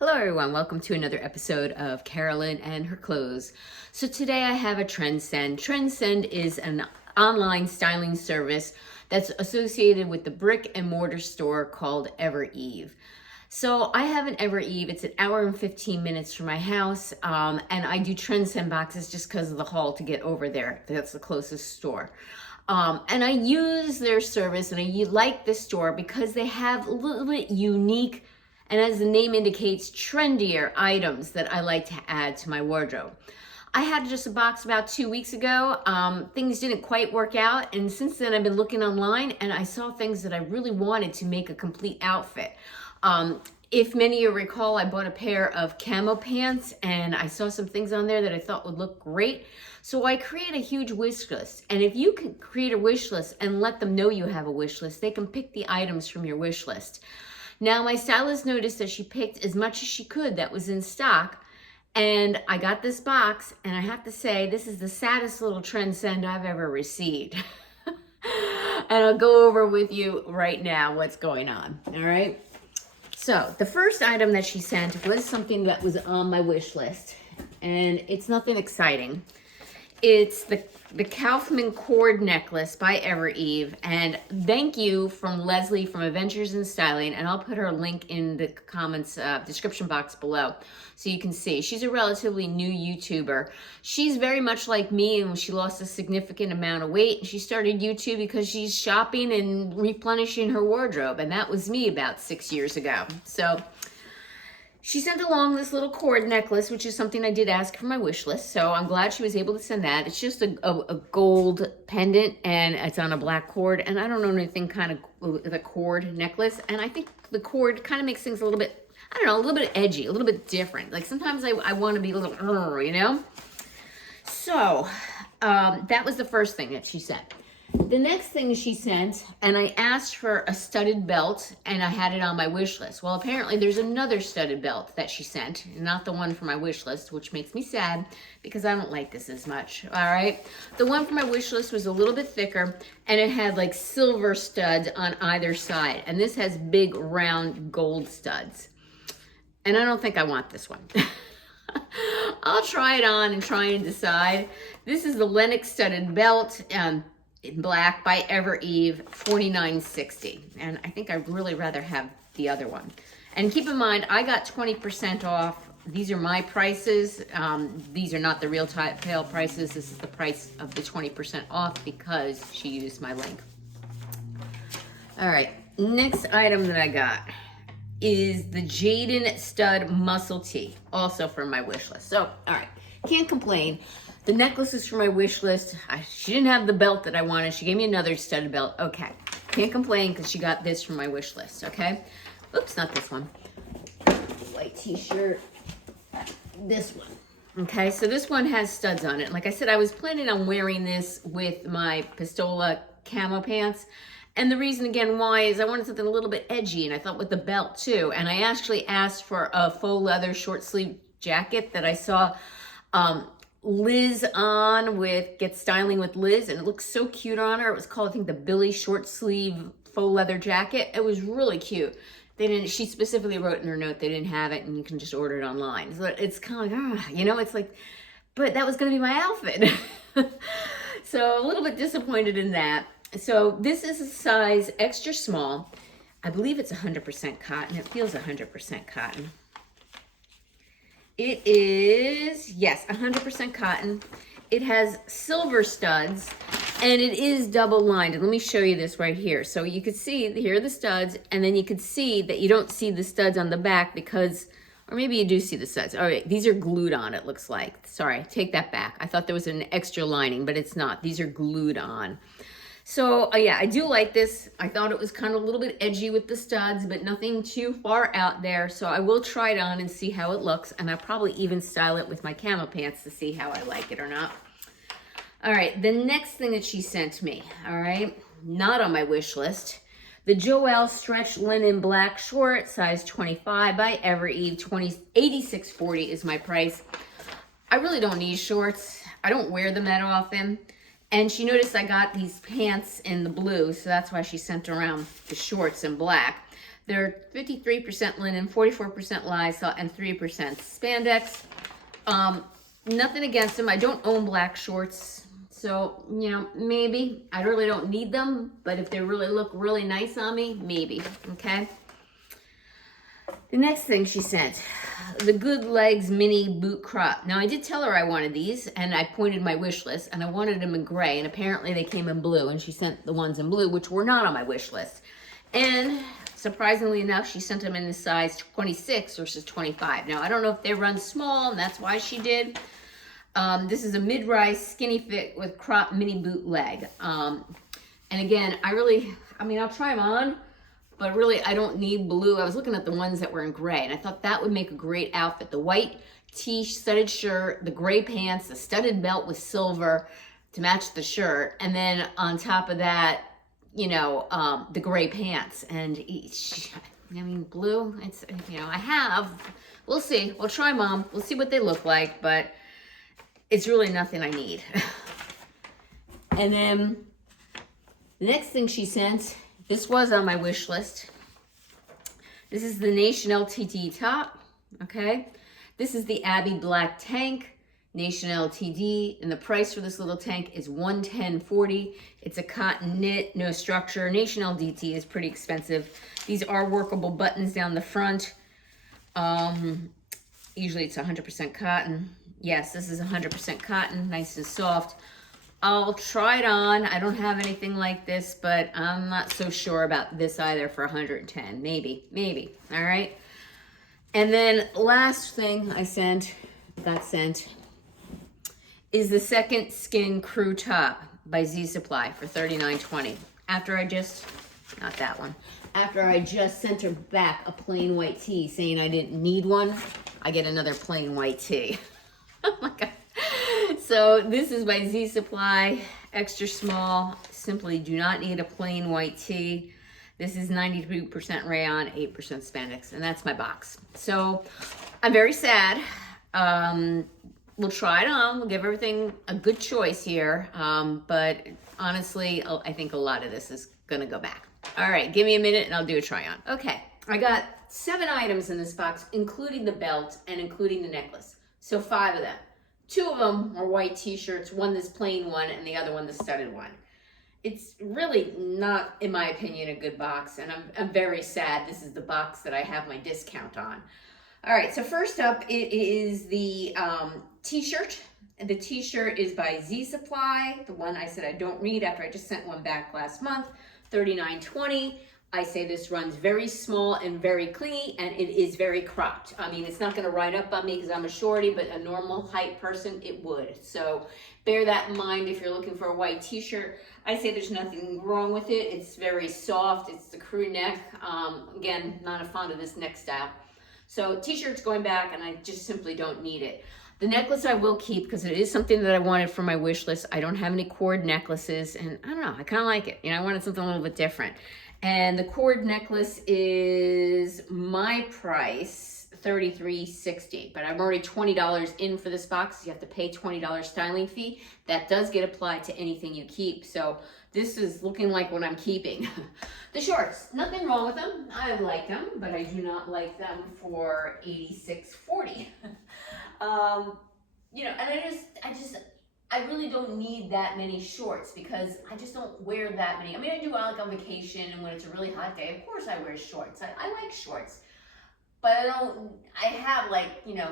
Hello everyone, welcome to another episode of Carolyn and Her Clothes. So today I have a Trendsend. Trendsend is an online styling service that's associated with the brick and mortar store called Evereve. So I have an Evereve, it's an hour and 15 minutes from my house, and I do Trendsend boxes just because of the haul to get over there. That's the closest store. And I use their service and I like this store because they have a little bit unique and, as the name indicates, trendier items that I like to add to my wardrobe. I had just a box about 2 weeks ago. Things didn't quite work out, and since then I've been looking online and I saw things that I really wanted to make a complete outfit. If many of you recall, I bought a pair of camo pants and I saw some things on there that I thought would look great. So I create a huge wish list. And if you can create a wish list and let them know you have a wish list, they can pick the items from your wish list. Now, my stylist noticed that she picked as much as she could that was in stock, and I got this box, and I have to say, this is the saddest little Trendsend I've ever received. And I'll go over with you right now what's going on, all right? So, the first item that she sent was something that was on my wish list, and it's nothing exciting. It's the Kaufman cord necklace by Evereve, and thank you from Leslie from Adventures in Styling, and I'll put her link in the comments description box below so you can see. She's a relatively new YouTuber. She's very much like me, and she lost a significant amount of weight. She started YouTube because she's shopping and replenishing her wardrobe, and that was me about 6 years ago. So she sent along this little cord necklace, which is something I did ask for my wish list. So I'm glad she was able to send that. It's just a gold pendant, and it's on a black cord. And I don't know anything kind of with a cord necklace. And I think the cord kind of makes things a little bit, I don't know, a little bit edgy, a little bit different. Like sometimes I want to be a little, you know? So that was the first thing that she sent. The next thing she sent, and I asked for a studded belt, and I had it on my wish list. Well, apparently there's another studded belt that she sent, not the one for my wish list, which makes me sad because I don't like this as much, all right? The one for my wish list was a little bit thicker, and it had like silver studs on either side, and this has big round gold studs. And I don't think I want this one. I'll try it on and try and decide. This is the Lennox studded belt, in black by Evereve, $49.60, and I think I'd really rather have the other one. And keep in mind, I got 20% off. These are my prices. These are not the real tail prices. This is the price of the 20% off because she used my link. All right, next item that I got is the Jaden Stud Muscle Tee, also from my wish list. So, all right, can't complain. The necklace is for my wish list. She didn't have the belt that I wanted. She gave me another studded belt. Okay, can't complain because she got this from my wish list, okay? Oops, not this one. White t-shirt, this one. Okay, so this one has studs on it. Like I said, I was planning on wearing this with my Pistola camo pants. And the reason, again, why is I wanted something a little bit edgy, and I thought with the belt too. And I actually asked for a faux leather short sleeve jacket that I saw Liz on with Get Styling with Liz, and it looks so cute on her. It was called, I think, the Billy short sleeve faux leather jacket. It was really cute. They didn't, she specifically wrote in her note they didn't have it and you can just order it online. So it's kind of like, you know, it's like, but that was going to be my outfit. So a little bit disappointed in that. So this is a size extra small. I believe it's 100% cotton. It feels 100% cotton. It is, yes, 100% cotton. It has silver studs, and it is double lined. And let me show you this right here. So you could see, here are the studs, and then you could see that you don't see the studs on the back because, or maybe you do see the studs. All right, these are glued on, it looks like. Sorry, take that back. I thought there was an extra lining, but it's not. These are glued on. So yeah, I do like this. I thought it was kind of a little bit edgy with the studs, but nothing too far out there. So I will try it on and see how it looks. And I'll probably even style it with my camo pants to see how I like it or not. All right, the next thing that she sent me, all right, not on my wish list. The Joelle Stretch Linen Black Short, size 25 by Evereve, $86.40 is my price. I really don't need shorts. I don't wear them that often. And she noticed I got these pants in the blue, so that's why she sent around the shorts in black. They're 53% linen, 44% Lysol, and 3% spandex. Nothing against them. I don't own black shorts, so, you know, maybe. I really don't need them, but if they really look really nice on me, maybe, okay? The next thing she sent, the Good Legs mini boot crop. Now, I did tell her I wanted these, and I pointed my wish list, and I wanted them in gray, and apparently they came in blue, and she sent the ones in blue, which were not on my wish list. And surprisingly enough, she sent them in the size 26 versus 25. Now, I don't know if they run small, and that's why she did. This is a mid-rise skinny fit with crop mini boot leg. And again, I'll try them on, but really I don't need blue. I was looking at the ones that were in gray, and I thought that would make a great outfit. The white studded shirt, the gray pants, the studded belt with silver to match the shirt, and then on top of that, you know, the gray pants. And blue, it's, you know, we'll see. We'll try them on. We'll see what they look like, but it's really nothing I need. And then the next thing she sent, this was on my wish list. This is the Nation LTD top, okay? This is the Abby black tank, Nation LTD, and the price for this little tank is $110.40. It's a cotton knit, no structure. Nation LTD is pretty expensive. These are workable buttons down the front. Usually it's 100% cotton. Yes, this is 100% cotton, nice and soft. I'll try it on. I don't have anything like this, but I'm not so sure about this either for 110. Maybe, all right? And then last thing got sent, is the Second Skin Crew Top by Z Supply for $39.20. After I just sent her back a plain white tee saying I didn't need one, I get another plain white tee. Oh my God. So this is by Z Supply, extra small. Simply do not need a plain white tee. This is 92% rayon, 8% spandex, and that's my box. So I'm very sad. We'll try it on. We'll give everything a good choice here. But honestly, I think a lot of this is gonna go back. All right, give me a minute and I'll do a try on. Okay, I got 7 items in this box, including the belt and including the necklace. So 5 of them. 2 of them are white t-shirts, one this plain one and the other one the studded one. It's really not, in my opinion, a good box, and I'm very sad this is the box that I have my discount on. All right, so first up, it is the t-shirt. The t-shirt is by Z Supply, the one I said I don't need after I just sent one back last month, $39.20. I say this runs very small and very clingy, and it is very cropped. I mean, it's not gonna ride up on me because I'm a shorty, but a normal height person, it would. So bear that in mind if you're looking for a white t-shirt. I say there's nothing wrong with it. It's very soft, it's the crew neck. Again, not a fond of this neck style. So t-shirt's going back, and I just simply don't need it. The necklace I will keep because it is something that I wanted for my wish list. I don't have any cord necklaces, and I don't know, I kind of like it. You know, I wanted something a little bit different. And the cord necklace is my price, $33.60, but I'm already $20 in for this box. You have to pay $20 styling fee. That does get applied to anything you keep. So this is looking like what I'm keeping. The shorts, nothing wrong with them. I like them, but I do not like them for $86.40. You know, and I really don't need that many shorts because I just don't wear that many. I mean, I do like on vacation and when it's a really hot day, of course I wear shorts. I like shorts, but I have like, you know,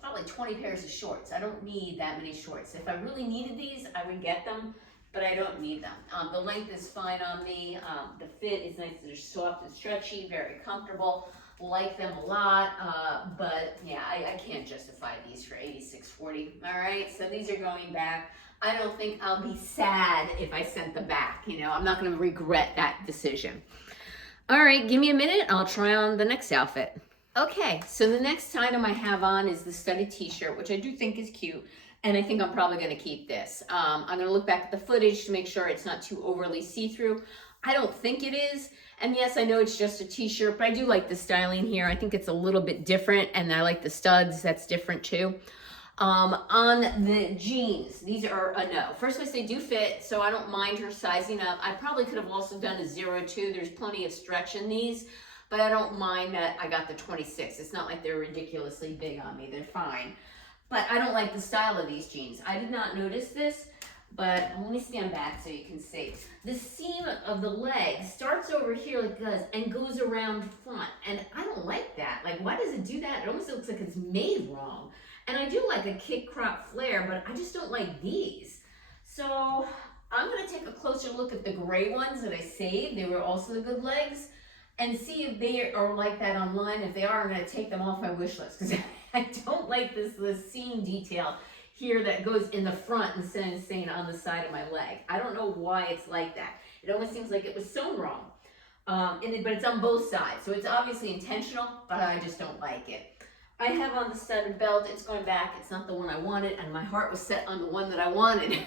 probably 20 pairs of shorts. I don't need that many shorts. If I really needed these, I would get them, but I don't need them. The length is fine on me. The fit is nice. They're soft and stretchy, very comfortable. Like them a lot, but yeah, I can't justify these for $86.40. All right, so these are going back. I don't think I'll be sad if I sent them back. You know, I'm not going to regret that decision. All right, give me a minute. I'll try on the next outfit. Okay, so the next item I have on is the studded t-shirt, which I do think is cute, and I think I'm probably going to keep this. I'm going to look back at the footage to make sure it's not too overly see-through. I don't think it is. And yes, I know it's just a t-shirt, but I do like the styling here. I think it's a little bit different, and I like the studs. That's different too. On the jeans, these are a no. First place, they do fit, so I don't mind her sizing up. I probably could have also done a 02. There's plenty of stretch in these, but I don't mind that I got the 26. It's not like they're ridiculously big on me. They're fine. But I don't like the style of these jeans. I did not notice this, but let me stand back so you can see. The seam of the leg starts over here like this and goes around front. And I don't like that. Like, why does it do that? It almost looks like it's made wrong. And I do like a kick crop flare, but I just don't like these. So I'm gonna take a closer look at the gray ones that I saved. They were also the good legs, and see if they are like that online. If they are, I'm gonna take them off my wish list because I don't like this seam detail here that goes in the front instead of staying on the side of my leg. I don't know why it's like that. It almost seems like it was sewn wrong. But it's on both sides, so it's obviously intentional, but I just don't like it. I have on the studded belt. It's going back. It's not the one I wanted, and my heart was set on the one that I wanted.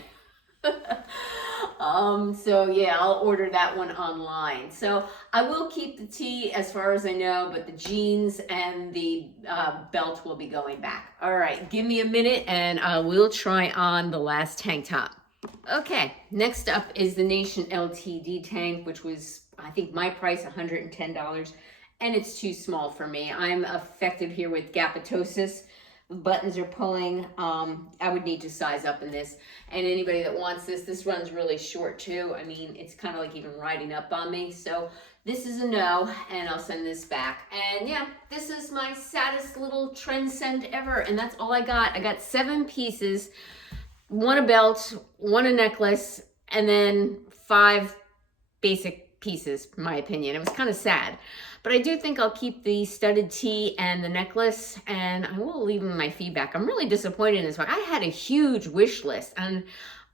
So yeah, I'll order that one online. So I will keep the tee as far as I know, but the jeans and the belt will be going back. All right, give me a minute and I will try on the last tank top. Okay, next up is the Nation LTD tank, which was, I think, my price, $110, and it's too small for me. I'm affected here with gapitosis. Buttons are pulling. I would need to size up in this, and anybody that wants this runs really short too. I mean, it's kind of like even riding up on me. So this is a no, and I'll send this back. And yeah, this is my saddest little Trendsend ever, and that's all I got. I got 7 pieces, 1 a belt, 1 a necklace, and then 5 basic pieces, in my opinion. It was kind of sad. But I do think I'll keep the studded tee and the necklace, and I will leave them my feedback. I'm really disappointed in this one. I had a huge wish list, and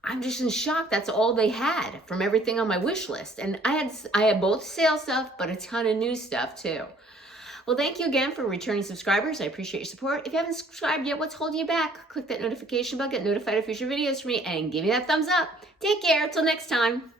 I'm just in shock. That's all they had from everything on my wish list. And I had both sale stuff, but a ton of new stuff too. Well, thank you again for returning subscribers. I appreciate your support. If you haven't subscribed yet, what's holding you back? Click that notification bell, get notified of future videos from me, and give me that thumbs up. Take care. Till next time.